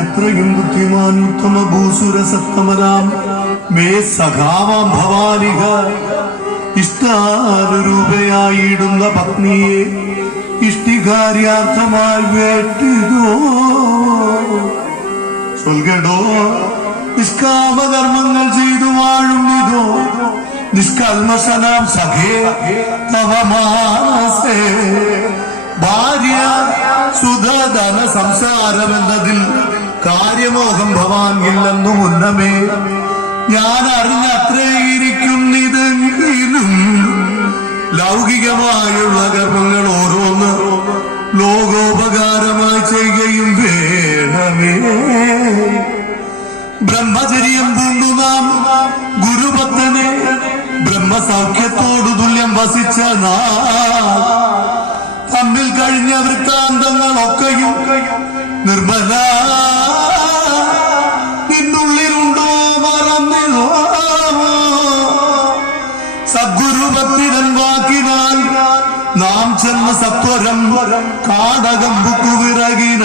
എത്രയും ബുദ്ധിമാൻ ഉത്തമ ഭൂസുര സത്തമരാം മേ സഖാവാം ഭവാനിക. ഇഷ്ടാനുരൂപയായിടുന്ന പത്നിയെ ഇഷ്ടികാര്യാർത്ഥമായി വേട്ടിതോ ചൊൽകടോ നിഷ്കാമധർമ്മങ്ങൾ ചെയ്തു വാഴും ഇതോ? നിഷ്കൽമശനാം സഖേ തവ മാനസേ ഭാര്യ സുധധന സംസാരമെന്നതിൽ കാര്യമോഹം ഭവാൻ ഇല്ലെന്നു മുന്നമേ. ഞാൻ അറിഞ്ഞത്രേയിരിക്കുന്നിതെങ്കിലും ലൗകികമായുള്ള കർമ്മങ്ങൾ ഓരോന്ന് ലോകോപകാരമായി ചെയ്യുകയും വേണമേ. ബ്രഹ്മചര്യം പൂണ്ടു നാം ഗുരുഭക്തനെ ബ്രഹ്മസൗഖ്യത്തോടു തുല്യം വസിച്ച നാ തമ്മിൽ കഴിഞ്ഞ വൃത്താന്തങ്ങളൊക്കെയും നിർമ്മല നിന്നുള്ളിലുണ്ടോ മറന്നിടോ സദ്ഗുരുഭക്തിരൻ വാക്കിനാൽ നാം ചെന്ന സത്വരം കാടകം ബുക്കുവിറകിന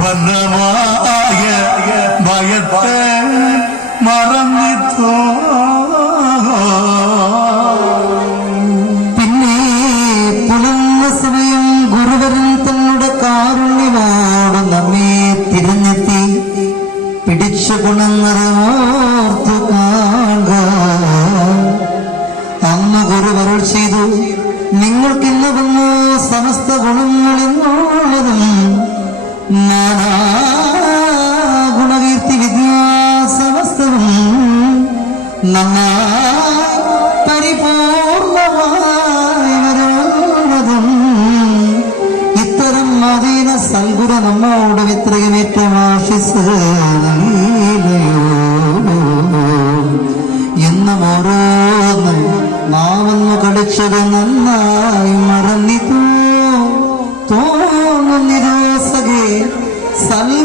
ഉൽപ്പന്നമായ ഭയത്തെ മറന്നിത്തോ പിന്നെ പുലർന്ന സമയം ഗുരുവരൻ തങ്ങളുടെ കാരുണ്യമാണ് നമ്മെ തിരഞ്ഞെത്തി. പിടിച്ചു ഗുണനിറമോർത്തു കാണുക അന്ന് ഗുരുവരൾ ചെയ്തു നിങ്ങൾക്കിന്ന് ഗുണകീർത്തി വിദ്യാസമസ്തവും നന്നായി പരിപൂർണമായി വരുന്നതും ഇത്തരം അധീന സൽഗുര നമ്മോട് വിത്രയമേറ്റം ആശിസ് എന്നും ഓരോന്ന് നാവന്നു കളിച്ചത് നന്നായി Sami